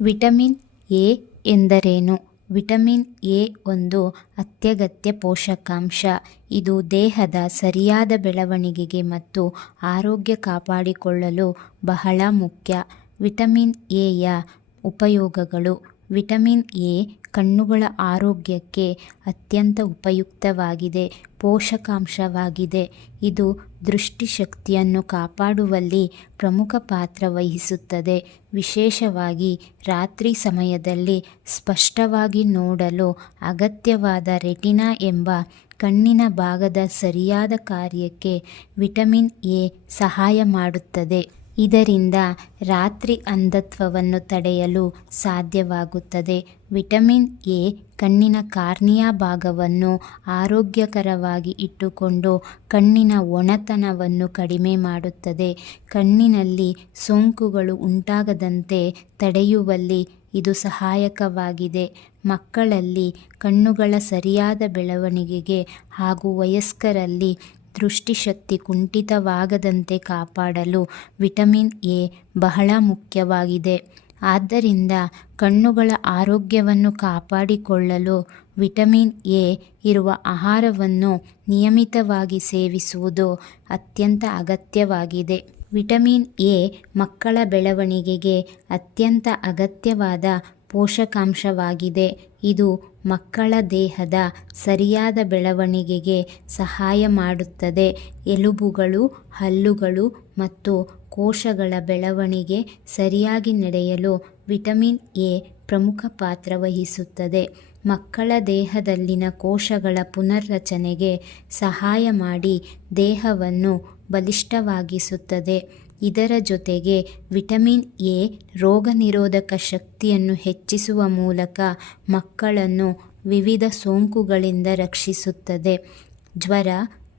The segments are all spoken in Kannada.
ವಿಟಮಿನ್ ಎ ಎಂದರೇನು? ವಿಟಮಿನ್ ಎ ಒಂದು ಅತ್ಯಗತ್ಯ ಪೋಷಕಾಂಶ. ಇದು ದೇಹದ ಸರಿಯಾದ ಬೆಳವಣಿಗೆಗೆ ಮತ್ತು ಆರೋಗ್ಯ ಕಾಪಾಡಿಕೊಳ್ಳಲು ಬಹಳ ಮುಖ್ಯ. ವಿಟಮಿನ್ ಎಯ ಉಪಯೋಗಗಳು ವಿಟಮಿನ್ ಎ ಕಣ್ಣುಗಳ ಆರೋಗ್ಯಕ್ಕೆ ಅತ್ಯಂತ ಉಪಯುಕ್ತವಾಗಿದೆ, ಪೋಷಕಾಂಶವಾಗಿದೆ. ಇದು ದೃಷ್ಟಿಶಕ್ತಿಯನ್ನು ಕಾಪಾಡುವಲ್ಲಿ ಪ್ರಮುಖ ಪಾತ್ರ ವಹಿಸುತ್ತದೆ. ವಿಶೇಷವಾಗಿ ರಾತ್ರಿ ಸಮಯದಲ್ಲಿ ಸ್ಪಷ್ಟವಾಗಿ ನೋಡಲು ಅಗತ್ಯವಾದ ರೆಟಿನಾ ಎಂಬ ಕಣ್ಣಿನ ಭಾಗದ ಸರಿಯಾದ ಕಾರ್ಯಕ್ಕೆ ವಿಟಮಿನ್ ಎ ಸಹಾಯ ಮಾಡುತ್ತದೆ. ಇದರಿಂದ ರಾತ್ರಿ ಅಂಧತ್ವವನ್ನು ತಡೆಯಲು ಸಾಧ್ಯವಾಗುತ್ತದೆ. ವಿಟಮಿನ್ ಎ ಕಣ್ಣಿನ ಕಾರ್ನಿಯಾ ಭಾಗವನ್ನು ಆರೋಗ್ಯಕರವಾಗಿ ಇಟ್ಟುಕೊಂಡು ಕಣ್ಣಿನ ಒಣತನವನ್ನು ಕಡಿಮೆ ಮಾಡುತ್ತದೆ. ಕಣ್ಣಿನಲ್ಲಿ ಸೋಂಕುಗಳು ಉಂಟಾಗದಂತೆ ತಡೆಯುವಲ್ಲಿ ಇದು ಸಹಾಯಕವಾಗಿದೆ. ಮಕ್ಕಳಲ್ಲಿ ಕಣ್ಣುಗಳ ಸರಿಯಾದ ಬೆಳವಣಿಗೆಗೆ ಹಾಗೂ ವಯಸ್ಕರಲ್ಲಿ ದೃಷ್ಟಿಶಕ್ತಿ ಕುಂಠಿತವಾಗದಂತೆ ಕಾಪಾಡಲು ವಿಟಮಿನ್ ಎ ಬಹಳ ಮುಖ್ಯವಾಗಿದೆ. ಆದ್ದರಿಂದ ಕಣ್ಣುಗಳ ಆರೋಗ್ಯವನ್ನು ಕಾಪಾಡಿಕೊಳ್ಳಲು ವಿಟಮಿನ್ ಎ ಇರುವ ಆಹಾರವನ್ನು ನಿಯಮಿತವಾಗಿ ಸೇವಿಸುವುದು ಅತ್ಯಂತ ಅಗತ್ಯವಾಗಿದೆ. ವಿಟಮಿನ್ ಎ ಮಕ್ಕಳ ಬೆಳವಣಿಗೆಗೆ ಅತ್ಯಂತ ಅಗತ್ಯವಾದ ಪೋಷಕಾಂಶವಾಗಿದೆ. ಇದು ಮಕ್ಕಳ ದೇಹದ ಸರಿಯಾದ ಬೆಳವಣಿಗೆಗೆ ಸಹಾಯ ಮಾಡುತ್ತದೆ. ಎಲುಬುಗಳು, ಹಲ್ಲುಗಳು ಮತ್ತು ಕೋಶಗಳ ಬೆಳವಣಿಗೆ ಸರಿಯಾಗಿ ನಡೆಯಲು ವಿಟಮಿನ್ ಎ ಪ್ರಮುಖ ಪಾತ್ರ ವಹಿಸುತ್ತದೆ. ಮಕ್ಕಳ ದೇಹದಲ್ಲಿನ ಕೋಶಗಳ ಪುನರ್ರಚನೆಗೆ ಸಹಾಯ ಮಾಡಿ ದೇಹವನ್ನು ಬಲಿಷ್ಠವಾಗಿಸುತ್ತದೆ. ಇದರ ಜೊತೆಗೆ ವಿಟಮಿನ್ ಎ ರೋಗ ನಿರೋಧಕ ಶಕ್ತಿಯನ್ನು ಹೆಚ್ಚಿಸುವ ಮೂಲಕ ಮಕ್ಕಳನ್ನು ವಿವಿಧ ಸೋಂಕುಗಳಿಂದ ರಕ್ಷಿಸುತ್ತದೆ. ಜ್ವರ,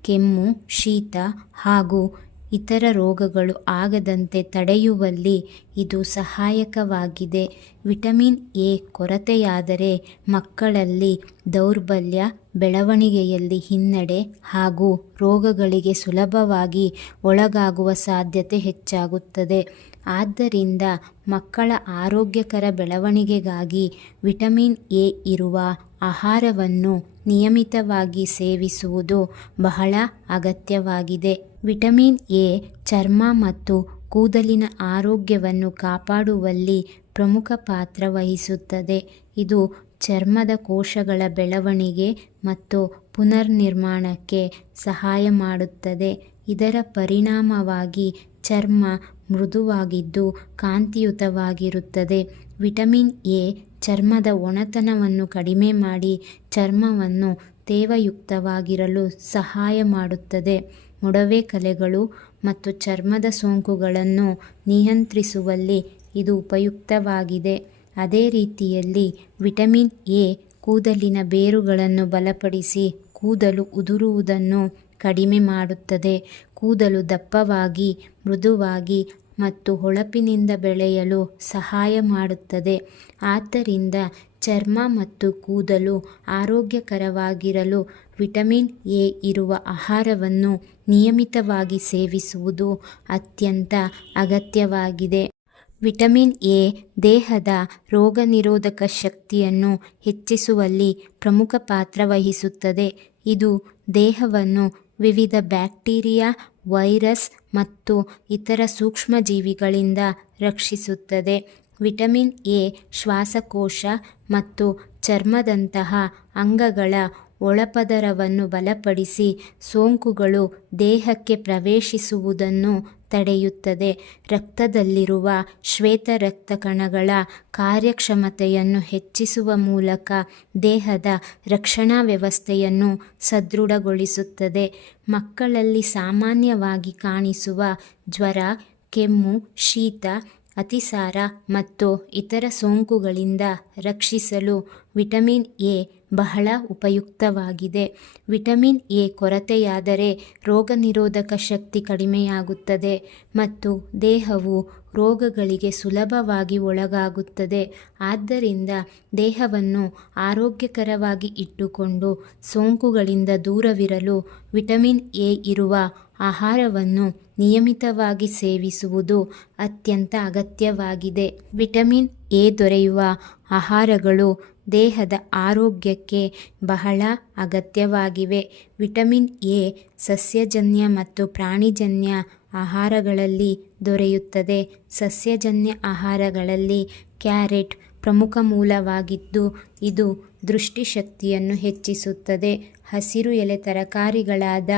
ಕೆಮ್ಮು, ಶೀತ ಹಾಗೂ ಇತರ ರೋಗಗಳು ಆಗದಂತೆ ತಡೆಯುವಲ್ಲಿ ಇದು ಸಹಾಯಕವಾಗಿದೆ. ವಿಟಮಿನ್ ಎ ಕೊರತೆಯಾದರೆ ಮಕ್ಕಳಲ್ಲಿ ದೌರ್ಬಲ್ಯ ಬೆಳವಣಿಗೆಯಲ್ಲಿ ಹಿನ್ನಡೆ ಹಾಗೂ ರೋಗಗಳಿಗೆ ಸುಲಭವಾಗಿ ಒಳಗಾಗುವ ಸಾಧ್ಯತೆ ಹೆಚ್ಚಾಗುತ್ತದೆ. ಆದ್ದರಿಂದ ಮಕ್ಕಳ ಆರೋಗ್ಯಕರ ಬೆಳವಣಿಗೆಗಾಗಿ ವಿಟಮಿನ್ ಎ ಇರುವ ಆಹಾರವನ್ನು ನಿಯಮಿತವಾಗಿ ಸೇವಿಸುವುದು ಬಹಳ ಅಗತ್ಯವಾಗಿದೆ. ವಿಟಮಿನ್ ಎ ಚರ್ಮ ಮತ್ತು ಕೂದಲಿನ ಆರೋಗ್ಯವನ್ನು ಕಾಪಾಡುವಲ್ಲಿ ಪ್ರಮುಖ ಪಾತ್ರ ವಹಿಸುತ್ತದೆ. ಇದು ಚರ್ಮದ ಕೋಶಗಳ ಬೆಳವಣಿಗೆ ಮತ್ತು ಪುನರ್ನಿರ್ಮಾಣಕ್ಕೆ ಸಹಾಯ ಮಾಡುತ್ತದೆ. ಇದರ ಪರಿಣಾಮವಾಗಿ ಚರ್ಮ ಮೃದುವಾಗಿದ್ದು ಕಾಂತಿಯುತವಾಗಿರುತ್ತದೆ. ವಿಟಮಿನ್ ಎ ಚರ್ಮದ ಒಣತನವನ್ನು ಕಡಿಮೆ ಮಾಡಿ ಚರ್ಮವನ್ನು ತೇವಯುಕ್ತವಾಗಿರಲು ಸಹಾಯ ಮಾಡುತ್ತದೆ. ಮೊಡವೆ ಕಲೆಗಳು ಮತ್ತು ಚರ್ಮದ ಸೋಂಕುಗಳನ್ನು ನಿಯಂತ್ರಿಸುವಲ್ಲಿ ಇದು ಉಪಯುಕ್ತವಾಗಿದೆ. ಅದೇ ರೀತಿಯಲ್ಲಿ ವಿಟಮಿನ್ ಎ ಕೂದಲಿನ ಬೇರುಗಳನ್ನು ಬಲಪಡಿಸಿ ಕೂದಲು ಉದುರುವುದನ್ನು ಕಡಿಮೆ ಮಾಡುತ್ತದೆ. ಕೂದಲು ದಪ್ಪವಾಗಿ, ಮೃದುವಾಗಿ ಮತ್ತು ಹೊಳಪಿನಿಂದ ಬೆಳೆಯಲು ಸಹಾಯ ಮಾಡುತ್ತದೆ. ಆದ್ದರಿಂದ ಚರ್ಮ ಮತ್ತು ಕೂದಲು ಆರೋಗ್ಯಕರವಾಗಿರಲು ವಿಟಮಿನ್ ಎ ಇರುವ ಆಹಾರವನ್ನು ನಿಯಮಿತವಾಗಿ ಸೇವಿಸುವುದು ಅತ್ಯಂತ ಅಗತ್ಯವಾಗಿದೆ. ವಿಟಮಿನ್ ಎ, ದೇಹದ ರೋಗನಿರೋಧಕ ಶಕ್ತಿಯನ್ನು ಹೆಚ್ಚಿಸುವಲ್ಲಿ ಪ್ರಮುಖ ಪಾತ್ರ ವಹಿಸುತ್ತದೆ. ಇದು ದೇಹವನ್ನು ವಿವಿಧ ಬ್ಯಾಕ್ಟೀರಿಯಾ, ವೈರಸ್ ಮತ್ತು ಇತರ ಸೂಕ್ಷ್ಮಜೀವಿಗಳಿಂದ ರಕ್ಷಿಸುತ್ತದೆ. ವಿಟಮಿನ್ ಎ, ಶ್ವಾಸಕೋಶ ಮತ್ತು ಚರ್ಮದಂತಹ ಅಂಗಗಳ ಒಳಪದರವನ್ನು ಬಲಪಡಿಸಿ ಸೋಂಕುಗಳು ದೇಹಕ್ಕೆ ಪ್ರವೇಶಿಸುವುದನ್ನು ತಡೆಯುತ್ತದೆ. ರಕ್ತದಲ್ಲಿರುವ ಶ್ವೇತ ರಕ್ತ ಕಣಗಳ ಕಾರ್ಯಕ್ಷಮತೆಯನ್ನು ಹೆಚ್ಚಿಸುವ ಮೂಲಕ ದೇಹದ ರಕ್ಷಣಾ ವ್ಯವಸ್ಥೆಯನ್ನು ಸದೃಢಗೊಳಿಸುತ್ತದೆ. ಮಕ್ಕಳಲ್ಲಿ ಸಾಮಾನ್ಯವಾಗಿ ಕಾಣಿಸುವ ಜ್ವರ, ಕೆಮ್ಮು, ಶೀತ, ಅತಿಸಾರ ಮತ್ತು ಇತರ ಸೋಂಕುಗಳಿಂದ ರಕ್ಷಿಸಲು ವಿಟಮಿನ್ ಎ ಬಹಳ ಉಪಯುಕ್ತವಾಗಿದೆ. ವಿಟಮಿನ್ ಎ ಕೊರತೆಯಾದರೆ ರೋಗನಿರೋಧಕ ಶಕ್ತಿ ಕಡಿಮೆಯಾಗುತ್ತದೆ ಮತ್ತು ದೇಹವು ರೋಗಗಳಿಗೆ ಸುಲಭವಾಗಿ ಒಳಗಾಗುತ್ತದೆ. ಆದ್ದರಿಂದ ದೇಹವನ್ನು ಆರೋಗ್ಯಕರವಾಗಿ ಇಟ್ಟುಕೊಂಡು ಸೋಂಕುಗಳಿಂದ ದೂರವಿರಲು ವಿಟಮಿನ್ ಎ ಇರುವ ಆಹಾರವನ್ನು ನಿಯಮಿತವಾಗಿ ಸೇವಿಸುವುದು ಅತ್ಯಂತ ಅಗತ್ಯವಾಗಿದೆ. ವಿಟಮಿನ್ ಎ ದೊರೆಯುವ ಆಹಾರಗಳು ದೇಹದ ಆರೋಗ್ಯಕ್ಕೆ ಬಹಳ ಅಗತ್ಯವಾಗಿವೆ. ವಿಟಮಿನ್ ಎ ಸಸ್ಯಜನ್ಯ ಮತ್ತು ಪ್ರಾಣಿಜನ್ಯ ಆಹಾರಗಳಲ್ಲಿ ದೊರೆಯುತ್ತದೆ. ಸಸ್ಯಜನ್ಯ ಆಹಾರಗಳಲ್ಲಿ ಕ್ಯಾರೆಟ್ ಪ್ರಮುಖ ಮೂಲವಾಗಿದ್ದು ಇದು ದೃಷ್ಟಿಶಕ್ತಿಯನ್ನು ಹೆಚ್ಚಿಸುತ್ತದೆ. ಹಸಿರು ಎಲೆ ತರಕಾರಿಗಳಾದ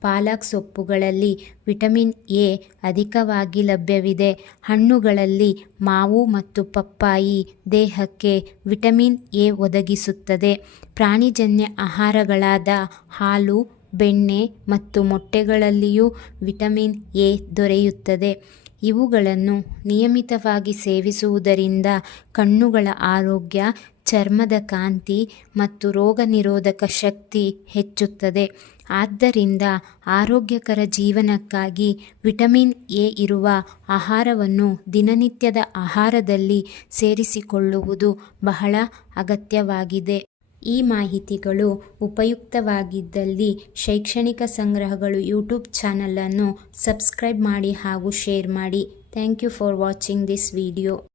ಪಾಲಕ್ ಸೊಪ್ಪುಗಳಲ್ಲಿ ವಿಟಮಿನ್ ಎ ಅಧಿಕವಾಗಿ ಲಭ್ಯವಿದೆ. ಹಣ್ಣುಗಳಲ್ಲಿ ಮಾವು ಮತ್ತು ಪಪ್ಪಾಯಿ ದೇಹಕ್ಕೆ ವಿಟಮಿನ್ ಎ ಒದಗಿಸುತ್ತದೆ. ಪ್ರಾಣಿಜನ್ಯ ಆಹಾರಗಳಾದ ಹಾಲು ಬೆಣ್ಣೆ ಮತ್ತು ಮೊಟ್ಟೆಗಳಲ್ಲಿಯೂ ವಿಟಮಿನ್ ಎ ದೊರೆಯುತ್ತದೆ. ಇವುಗಳನ್ನು ನಿಯಮಿತವಾಗಿ ಸೇವಿಸುವುದರಿಂದ ಕಣ್ಣುಗಳ ಆರೋಗ್ಯ, ಚರ್ಮದ ಕಾಂತಿ ಮತ್ತು ರೋಗನಿರೋಧಕ ಶಕ್ತಿ ಹೆಚ್ಚುತ್ತದೆ. ಆದ್ದರಿಂದ ಆರೋಗ್ಯಕರ ಜೀವನಕ್ಕಾಗಿ ವಿಟಮಿನ್ ಎ ಇರುವ ಆಹಾರವನ್ನು ದಿನನಿತ್ಯದ ಆಹಾರದಲ್ಲಿ ಸೇರಿಸಿಕೊಳ್ಳುವುದು ಬಹಳ ಅಗತ್ಯವಾಗಿದೆ. ಈ ಮಾಹಿತಿಗಳು ಉಪಯುಕ್ತವಾಗಿದ್ದಲ್ಲಿ ಶೈಕ್ಷಣಿಕ ಸಂಗ್ರಹಗಳು ಯೂಟ್ಯೂಬ್ ಚಾನಲನ್ನು ಸಬ್ಸ್ಕ್ರೈಬ್ ಮಾಡಿ ಹಾಗೂ ಶೇರ್ ಮಾಡಿ. Thank you for watching this video.